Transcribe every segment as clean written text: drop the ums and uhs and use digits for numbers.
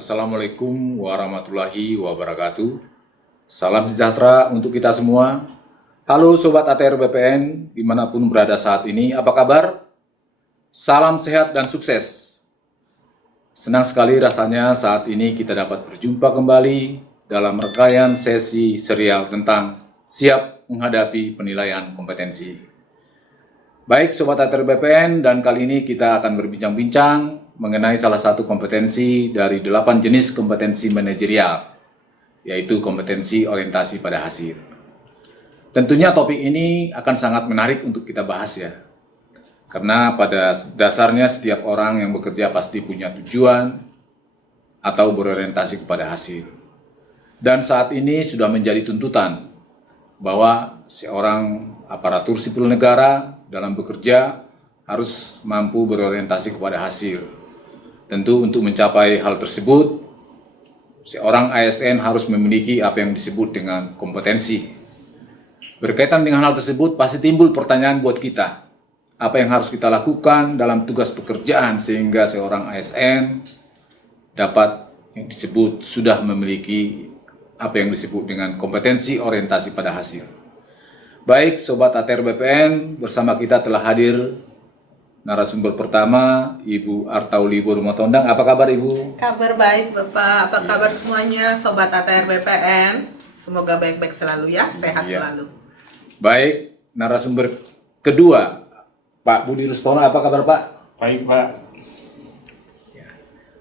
Assalamualaikum warahmatullahi wabarakatuh. Salam sejahtera untuk kita semua. Halo Sobat ATR BPN, dimanapun berada saat ini, apa kabar? Salam sehat dan sukses. Senang sekali rasanya saat ini kita dapat berjumpa kembali dalam rangkaian sesi serial tentang siap menghadapi penilaian kompetensi. Baik Sobat ATR BPN, dan kali ini kita akan berbincang-bincang mengenai salah satu kompetensi dari 8 jenis kompetensi manajerial, yaitu kompetensi orientasi pada hasil. Tentunya topik ini akan sangat menarik untuk kita bahas ya, karena pada dasarnya setiap orang yang bekerja pasti punya tujuan atau berorientasi kepada hasil. Dan saat ini sudah menjadi tuntutan bahwa seorang aparatur sipil negara dalam bekerja harus mampu berorientasi kepada hasil. Tentu untuk mencapai hal tersebut, seorang ASN harus memiliki apa yang disebut dengan kompetensi. Berkaitan dengan hal tersebut, pasti timbul pertanyaan buat kita. Apa yang harus kita lakukan dalam tugas pekerjaan sehingga seorang ASN dapat yang disebut sudah memiliki apa yang disebut dengan kompetensi orientasi pada hasil. Baik, Sobat ATR BPN, bersama kita telah hadir narasumber pertama, Ibu Artauli Borumotondang. Apa kabar Ibu? Kabar baik Bapak, apa kabar semuanya Sobat ATR BPN? Semoga baik-baik selalu ya, sehat selalu. Baik, narasumber kedua, Pak Budi Rustono. Apa kabar Pak? Baik Pak.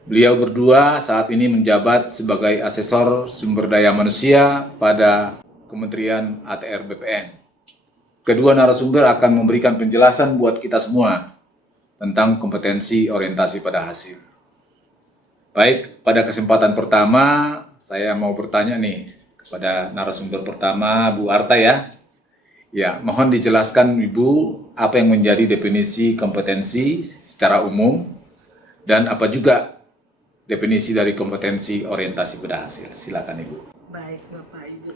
Beliau berdua saat ini menjabat sebagai asesor sumber daya manusia pada Kementerian ATR BPN. Kedua narasumber akan memberikan penjelasan buat kita semua tentang kompetensi orientasi pada hasil. Baik, pada kesempatan pertama saya mau bertanya nih kepada narasumber pertama, Bu Arta ya. Ya, mohon dijelaskan Ibu apa yang menjadi definisi kompetensi secara umum dan apa juga definisi dari kompetensi orientasi pada hasil. Silakan Ibu. Baik Bapak Ibu.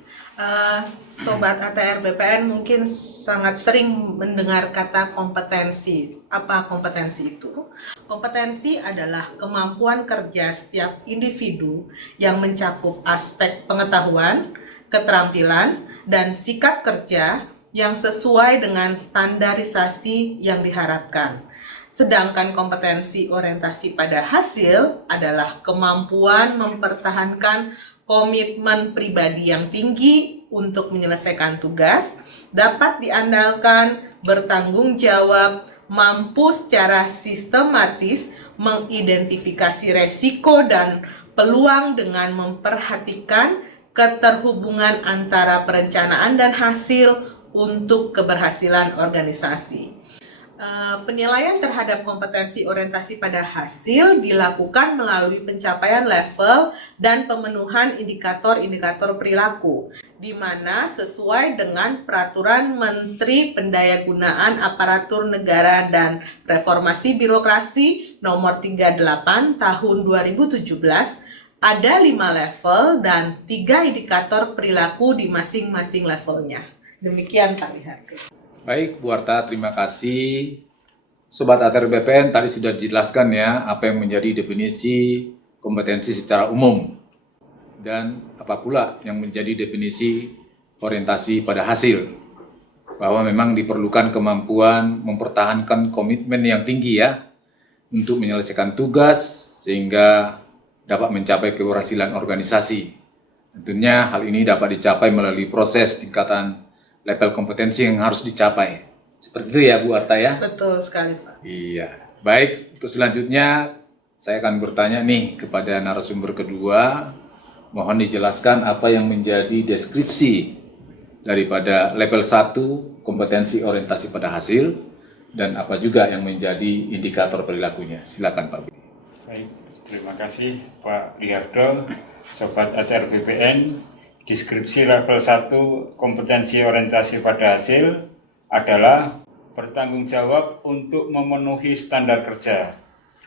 Sobat ATR BPN mungkin sangat sering mendengar kata kompetensi. Apa kompetensi itu? Kompetensi adalah kemampuan kerja setiap individu yang mencakup aspek pengetahuan, keterampilan, dan sikap kerja yang sesuai dengan standarisasi yang diharapkan. Sedangkan kompetensi orientasi pada hasil adalah kemampuan mempertahankan komitmen pribadi yang tinggi untuk menyelesaikan tugas, dapat diandalkan, bertanggung jawab, mampu secara sistematis mengidentifikasi resiko dan peluang dengan memperhatikan keterhubungan antara perencanaan dan hasil untuk keberhasilan organisasi. Penilaian terhadap kompetensi orientasi pada hasil dilakukan melalui pencapaian level dan pemenuhan indikator-indikator perilaku, di mana sesuai dengan Peraturan Menteri Pendayagunaan Aparatur Negara dan Reformasi Birokrasi Nomor 38 Tahun 2017, ada 5 level dan 3 indikator perilaku di masing-masing levelnya. Demikian Pak Liharto. Baik, Bu Arta, terima kasih. Sobat ATR BPN tadi sudah dijelaskan ya apa yang menjadi definisi kompetensi secara umum dan apa pula yang menjadi definisi orientasi pada hasil. Bahwa memang diperlukan kemampuan mempertahankan komitmen yang tinggi ya untuk menyelesaikan tugas sehingga dapat mencapai keberhasilan organisasi. Tentunya hal ini dapat dicapai melalui proses tingkatan level kompetensi yang harus dicapai. Seperti itu ya Bu Arta ya? Betul sekali Pak. Iya. Baik, untuk selanjutnya saya akan bertanya nih kepada narasumber kedua. Mohon dijelaskan apa yang menjadi deskripsi daripada level 1 kompetensi orientasi pada hasil dan apa juga yang menjadi indikator perilakunya. Silakan Pak Budi. Baik, terima kasih Pak Lihardo. Sobat ATR BPN, deskripsi level 1 kompetensi orientasi pada hasil adalah bertanggung jawab untuk memenuhi standar kerja.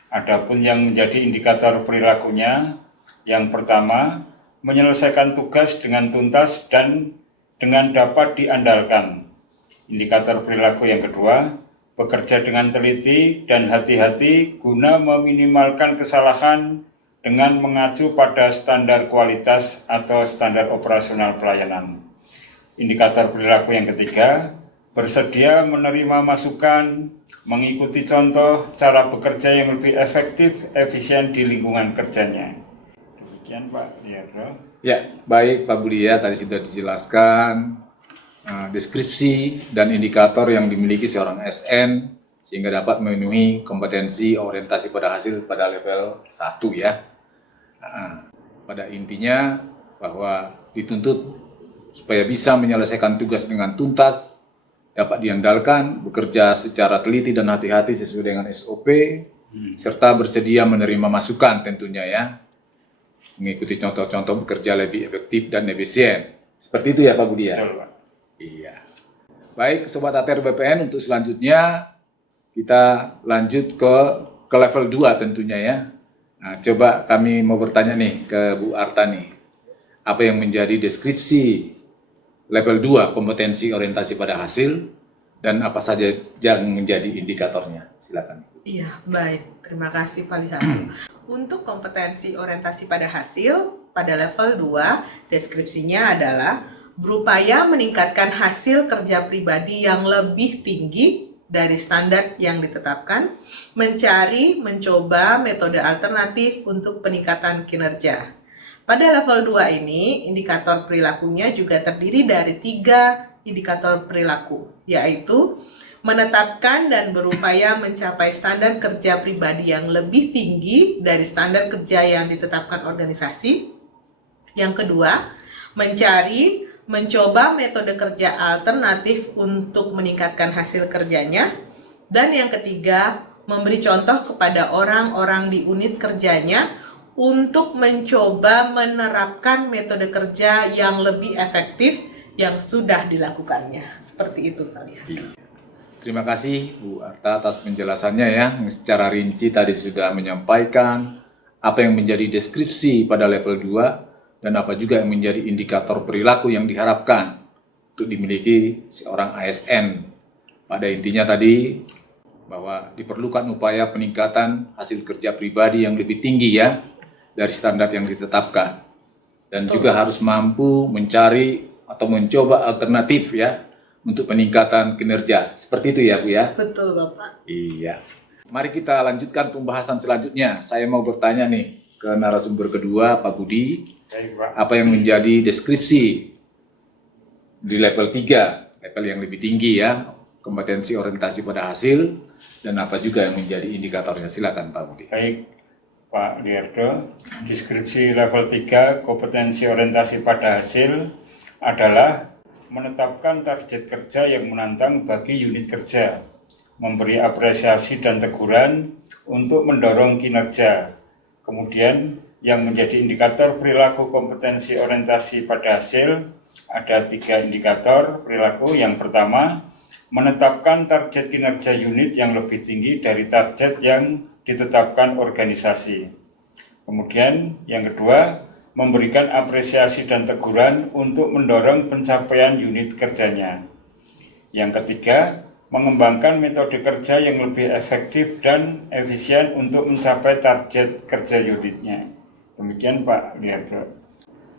Adapun yang menjadi indikator perilakunya, yang pertama, menyelesaikan tugas dengan tuntas dan dengan dapat diandalkan. Indikator perilaku yang kedua, bekerja dengan teliti dan hati-hati guna meminimalkan kesalahan dengan mengacu pada standar kualitas atau standar operasional pelayanan. Indikator perilaku yang ketiga, bersedia menerima masukan, mengikuti contoh cara bekerja yang lebih efektif, efisien di lingkungan kerjanya. Demikian Pak Liardo. Ya, baik Pak Budi ya, tadi sudah dijelaskan deskripsi dan indikator yang dimiliki seorang SN sehingga dapat memenuhi kompetensi orientasi pada hasil pada level 1 ya. Pada intinya bahwa dituntut supaya bisa menyelesaikan tugas dengan tuntas, dapat diandalkan, bekerja secara teliti dan hati-hati sesuai dengan SOP, serta bersedia menerima masukan tentunya ya, mengikuti contoh-contoh bekerja lebih efektif dan efisien. Seperti itu ya Pak Budi ya? Betul Pak. Iya. Baik Sobat ATR BPN, untuk selanjutnya kita lanjut ke level 2 tentunya ya. Nah, coba kami mau bertanya nih ke Bu Arta nih, apa yang menjadi deskripsi level 2 kompetensi orientasi pada hasil dan apa saja yang menjadi indikatornya? Silakan. Iya, baik. Terima kasih Pak Lihardo. Untuk kompetensi orientasi pada hasil, pada level 2, deskripsinya adalah berupaya meningkatkan hasil kerja pribadi yang lebih tinggi dari standar yang ditetapkan, mencari, mencoba metode alternatif untuk peningkatan kinerja. Pada level 2 ini, indikator perilakunya juga terdiri dari 3 indikator perilaku, yaitu menetapkan dan berupaya mencapai standar kerja pribadi yang lebih tinggi dari standar kerja yang ditetapkan organisasi. Yang kedua, mencari, mencoba metode kerja alternatif untuk meningkatkan hasil kerjanya. Dan yang ketiga, memberi contoh kepada orang-orang di unit kerjanya untuk mencoba menerapkan metode kerja yang lebih efektif yang sudah dilakukannya. Seperti itu Pak Lihardo. Terima kasih Bu Arta atas penjelasannya ya. Secara rinci tadi sudah menyampaikan apa yang menjadi deskripsi pada level 2 dan apa juga yang menjadi indikator perilaku yang diharapkan untuk dimiliki seorang ASN. Pada intinya tadi bahwa diperlukan upaya peningkatan hasil kerja pribadi yang lebih tinggi ya dari standar yang ditetapkan. Dan juga harus mampu mencari atau mencoba alternatif ya untuk peningkatan kinerja. Seperti itu ya Bu ya? Betul Bapak. Iya. Mari kita lanjutkan pembahasan selanjutnya. Saya mau bertanya nih ke narasumber kedua Pak Budi. Baik Pak. Apa yang menjadi deskripsi di level 3, level yang lebih tinggi ya, kompetensi orientasi pada hasil, dan apa juga yang menjadi indikatornya. Silakan Pak Budi. Baik Pak Liardo, deskripsi level 3 kompetensi orientasi pada hasil adalah menetapkan target kerja yang menantang bagi unit kerja, memberi apresiasi dan teguran untuk mendorong kinerja. Kemudian yang menjadi indikator perilaku kompetensi orientasi pada hasil ada 3 indikator perilaku. Yang pertama, menetapkan target kinerja unit yang lebih tinggi dari target yang ditetapkan organisasi. Kemudian yang kedua, memberikan apresiasi dan teguran untuk mendorong pencapaian unit kerjanya. Yang ketiga, mengembangkan metode kerja yang lebih efektif dan efisien untuk mencapai target kerja unitnya. Demikian Pak Liardo.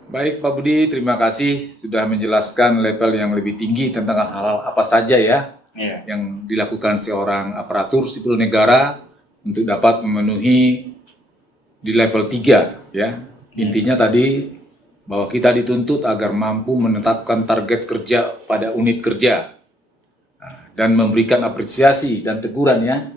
Baik Pak Budi, terima kasih sudah menjelaskan level yang lebih tinggi tentang hal-hal apa saja ya yang dilakukan seorang aparatur sipil negara untuk dapat memenuhi di level 3 ya. Intinya tadi bahwa kita dituntut agar mampu menetapkan target kerja pada unit kerja dan memberikan apresiasi dan teguran ya.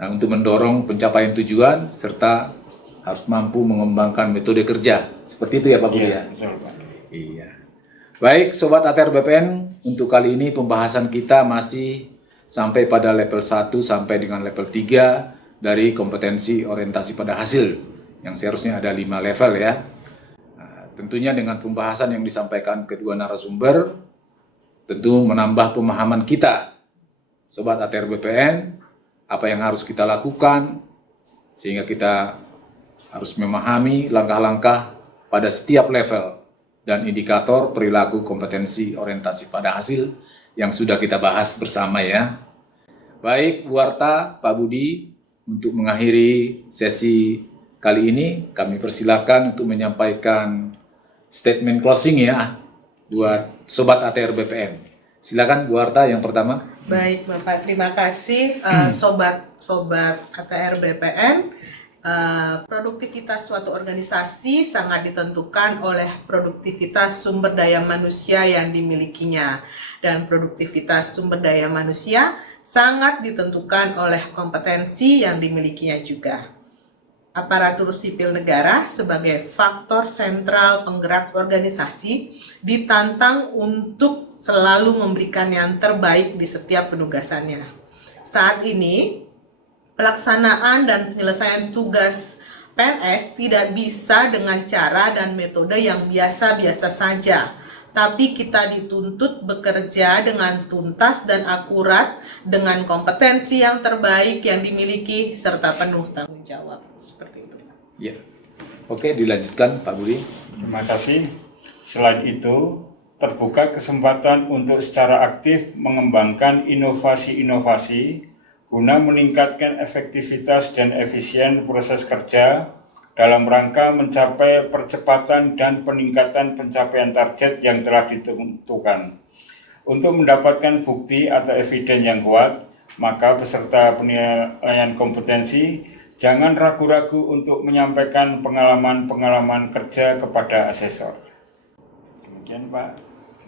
Nah, untuk mendorong pencapaian tujuan serta harus mampu mengembangkan metode kerja. Seperti itu ya Pak Budi ya? Betul Pak. Iya. Baik Sobat ATR BPN, untuk kali ini pembahasan kita masih sampai pada level 1 sampai dengan level 3 dari kompetensi orientasi pada hasil yang seharusnya ada 5 level ya. Nah, tentunya dengan pembahasan yang disampaikan kedua narasumber tentu menambah pemahaman kita Sobat ATR BPN apa yang harus kita lakukan sehingga kita harus memahami langkah-langkah pada setiap level dan indikator perilaku kompetensi orientasi pada hasil yang sudah kita bahas bersama ya. Baik Bu Arta, Pak Budi, untuk mengakhiri sesi Kali ini kami persilakan untuk menyampaikan statement closing ya buat Sobat ATR BPN. Silakan Bu Arta yang pertama. Baik Bapak, terima kasih sobat ATR BPN. Produktivitas suatu organisasi sangat ditentukan oleh produktivitas sumber daya manusia yang dimilikinya, dan produktivitas sumber daya manusia sangat ditentukan oleh kompetensi yang dimilikinya juga. Aparatur sipil negara sebagai faktor sentral penggerak organisasi ditantang untuk selalu memberikan yang terbaik di setiap penugasannya. Saat ini, pelaksanaan dan penyelesaian tugas PNS tidak bisa dengan cara dan metode yang biasa-biasa saja, tapi kita dituntut bekerja dengan tuntas dan akurat dengan kompetensi yang terbaik yang dimiliki serta penuh tanggung jawab. Seperti itu. Ya. Oke, dilanjutkan Pak Budi. Terima kasih. Selain itu, terbuka kesempatan untuk secara aktif mengembangkan inovasi-inovasi guna meningkatkan efektivitas dan efisien proses kerja dalam rangka mencapai percepatan dan peningkatan pencapaian target yang telah ditentukan. Untuk mendapatkan bukti atau eviden yang kuat, maka peserta penilaian kompetensi jangan ragu-ragu untuk menyampaikan pengalaman-pengalaman kerja kepada asesor. Demikian Pak.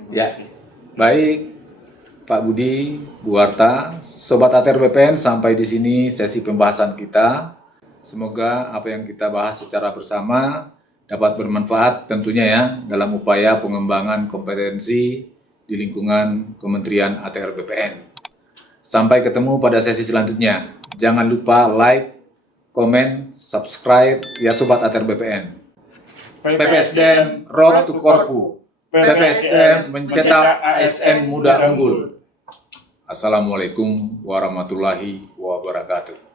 Terima kasih. Baik, Pak Budi, Bu Arta, Sobat ATR BPN, sampai di sini sesi pembahasan kita. Semoga apa yang kita bahas secara bersama dapat bermanfaat tentunya ya dalam upaya pengembangan kompetensi di lingkungan Kementerian ATR BPN. Sampai ketemu pada sesi selanjutnya. Jangan lupa like, komen, subscribe ya Sobat ATR BPN. PPSDM Road to Korpu. PPSDM mencetak ASN muda unggul. Assalamualaikum warahmatullahi wabarakatuh.